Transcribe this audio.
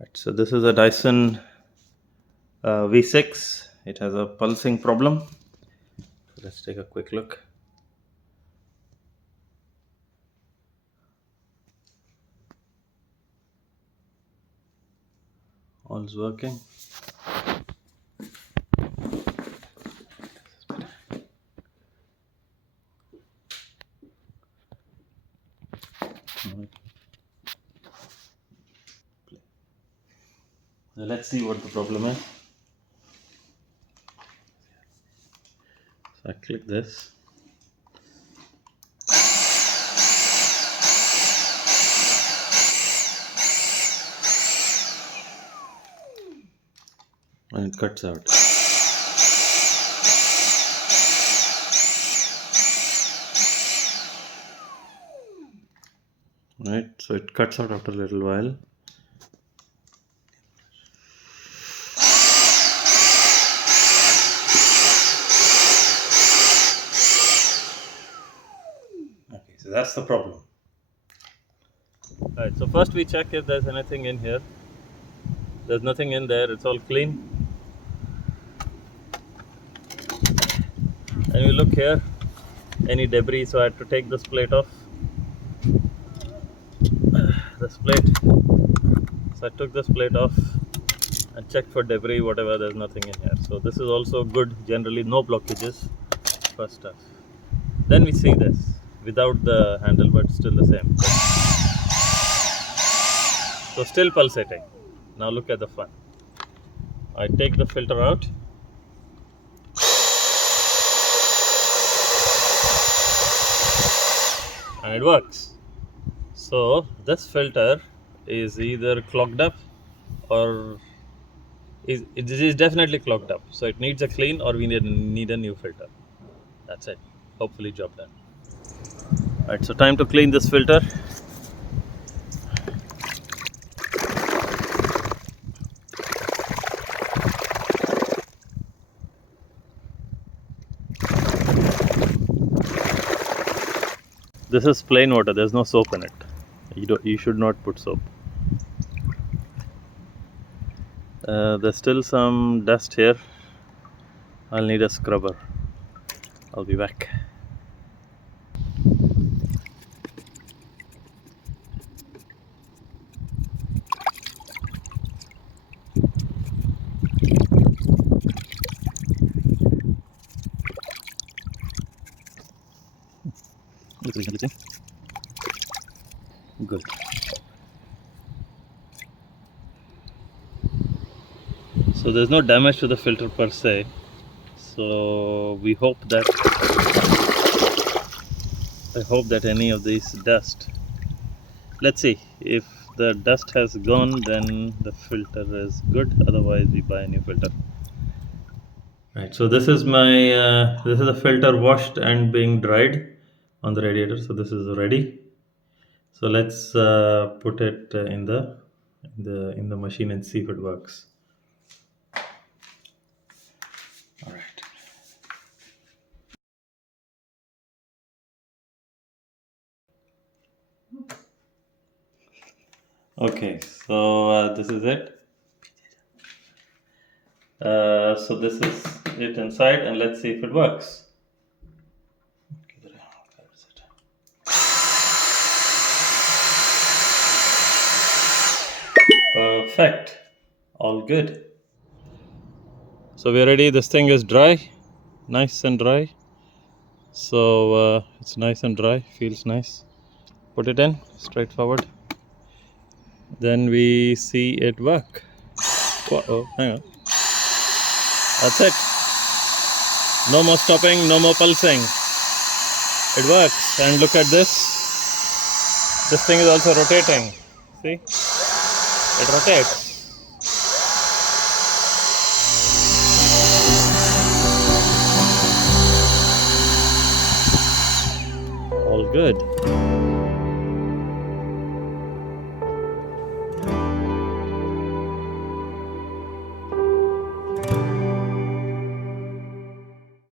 Right, so this is a Dyson V6. It has a pulsing problem. So let's take a quick look. All's working. Alright. So let's see what the problem is. So I click this. And it cuts out. Right, so it cuts out after a little while. Okay, so that's the problem. Alright, so first we check if there's anything in here. There's nothing in there, it's all clean. And we look here, any debris, so I had to take this plate off. This plate. So I took this plate off and checked for debris, whatever, there's nothing in here. So this is also good, generally no blockages, first stuff. Then we see this, without the handle, but still the same. So still pulsating. Now look at the fun. I take the filter out. And it works. So this filter is either clogged up or it is definitely clogged up. So it needs a clean or we need a new filter. That's it. Hopefully job done. Alright, so time to clean this filter. This is plain water, there's no soap in it. You should not put soap. There's still some dust here. I'll need a scrubber. I'll be back. Good. So there's no damage to the filter per se. So we hope that any of these dust. Let's see if the dust has gone, then the filter is good. Otherwise, we buy a new filter. Right. So this is my this is a filter washed and being dried on the radiator. So this is ready. So let's put it in the machine and see if it works. All right. Okay, so this is it. So this is it inside, and let's see if it works. Perfect. All good. So we're ready. This thing is dry, nice and dry. So it's nice and dry, feels nice. Put it in, straightforward. Then we see it work. Oh, hang on. That's it. No more stopping, no more pulsing. It works. And look at this. This thing is also rotating. See? It rotates. All good.